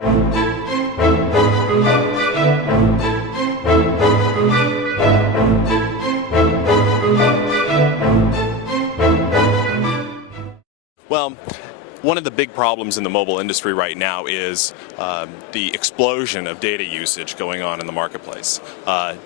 Well, one of the big problems in the mobile industry right now is the explosion of data usage going on in the marketplace.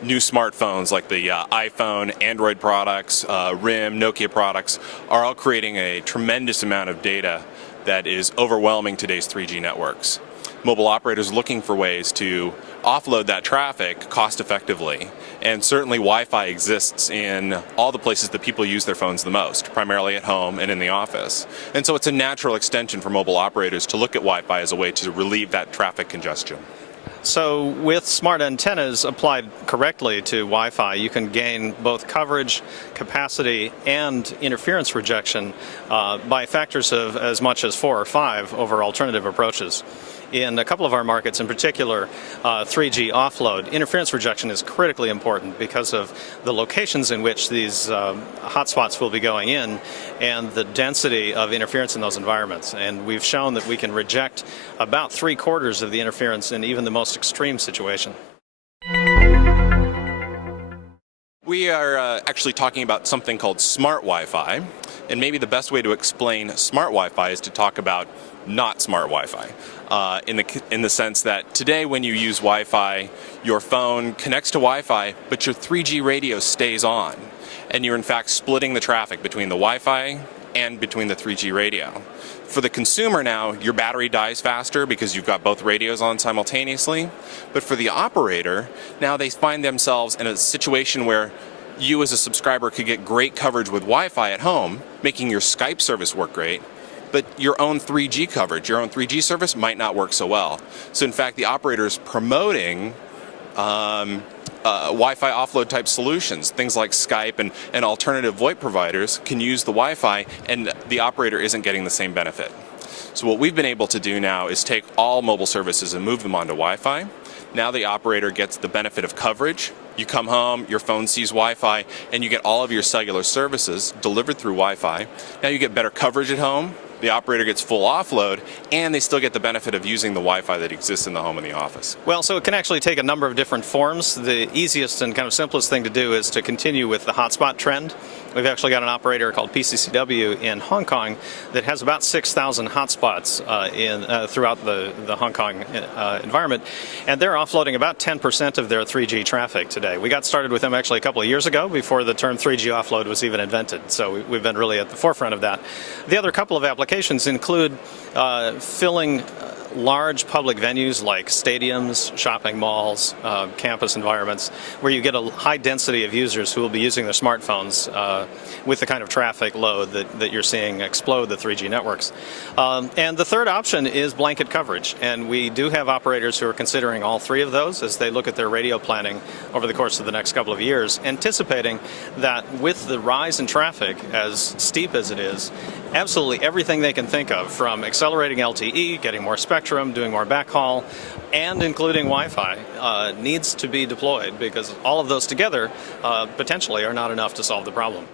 New smartphones like the iPhone, Android products, RIM, Nokia products are all creating a tremendous amount of data that is overwhelming today's 3G networks. Mobile operators are looking for ways to offload that traffic cost effectively, and certainly Wi-Fi exists in all the places that people use their phones the most, primarily at home and in the office. And so it's a natural extension for mobile operators to look at Wi-Fi as a way to relieve that traffic congestion. So with smart antennas applied correctly to Wi-Fi, you can gain both coverage, capacity, and interference rejection by factors of as much as 4 or 5 over alternative approaches. In a couple of our markets, in particular 3G offload, interference rejection is critically important because of the locations in which these hotspots will be going in and the density of interference in those environments. And we've shown that we can reject about 3/4 of the interference in even the most extreme situation. We are actually talking about something called smart Wi-Fi, and maybe the best way to explain smart Wi-Fi is to talk about not smart Wi-Fi, in the sense that today when you use Wi-Fi, your phone connects to Wi-Fi, but your 3G radio stays on, and you're in fact splitting the traffic between the Wi-Fi and between the 3G radio. For the consumer now, your battery dies faster because you've got both radios on simultaneously, but for the operator, now they find themselves in a situation where you as a subscriber could get great coverage with Wi-Fi at home, making your Skype service work great, but your own 3G coverage, your own 3G service might not work so well. So in fact, the operator is promoting Wi-Fi offload type solutions. Things like Skype and alternative VoIP providers can use the Wi-Fi and the operator isn't getting the same benefit. So what we've been able to do now is take all mobile services and move them onto Wi-Fi. Now the operator gets the benefit of coverage. You come home, your phone sees Wi-Fi, and you get all of your cellular services delivered through Wi-Fi. Now you get better coverage at home, the operator gets full offload, and they still get the benefit of using the Wi-Fi that exists in the home and the office. Well, so it can actually take a number of different forms. The easiest and kind of simplest thing to do is to continue with the hotspot trend. We've actually got an operator called PCCW in Hong Kong that has about 6,000 hotspots throughout the Hong Kong environment, and they're offloading about 10% of their 3G traffic today. We got started with them actually a couple of years ago before the term 3G offload was even invented, so we've been really at the forefront of that. The other couple of applications include filling large public venues like stadiums, shopping malls, campus environments, where you get a high density of users who will be using their smartphones with the kind of traffic load that you're seeing explode the 3G networks. And the third option is blanket coverage, and we do have operators who are considering all three of those as they look at their radio planning over the course of the next couple of years, anticipating that with the rise in traffic, as steep as it is, absolutely everything they can think of, from accelerating LTE, getting more spectrum, doing more backhaul, and including Wi-Fi, needs to be deployed, because all of those together potentially are not enough to solve the problem.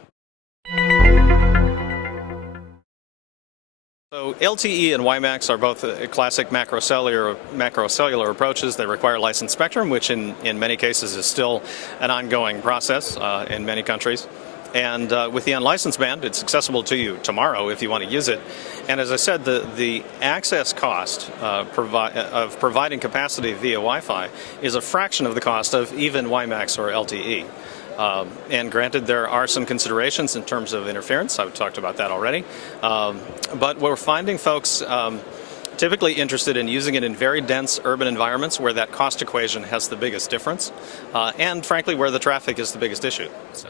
So LTE and WiMAX are both classic macrocellular approaches. They require licensed spectrum, which in many cases is still an ongoing process in many countries. And with the unlicensed band, it's accessible to you tomorrow if you want to use it. And as I said, the access cost of providing capacity via Wi-Fi is a fraction of the cost of even WiMAX or LTE. And granted, there are some considerations in terms of interference. I've talked about that already. But we're finding folks typically interested in using it in very dense urban environments where that cost equation has the biggest difference, and frankly, where the traffic is the biggest issue. So.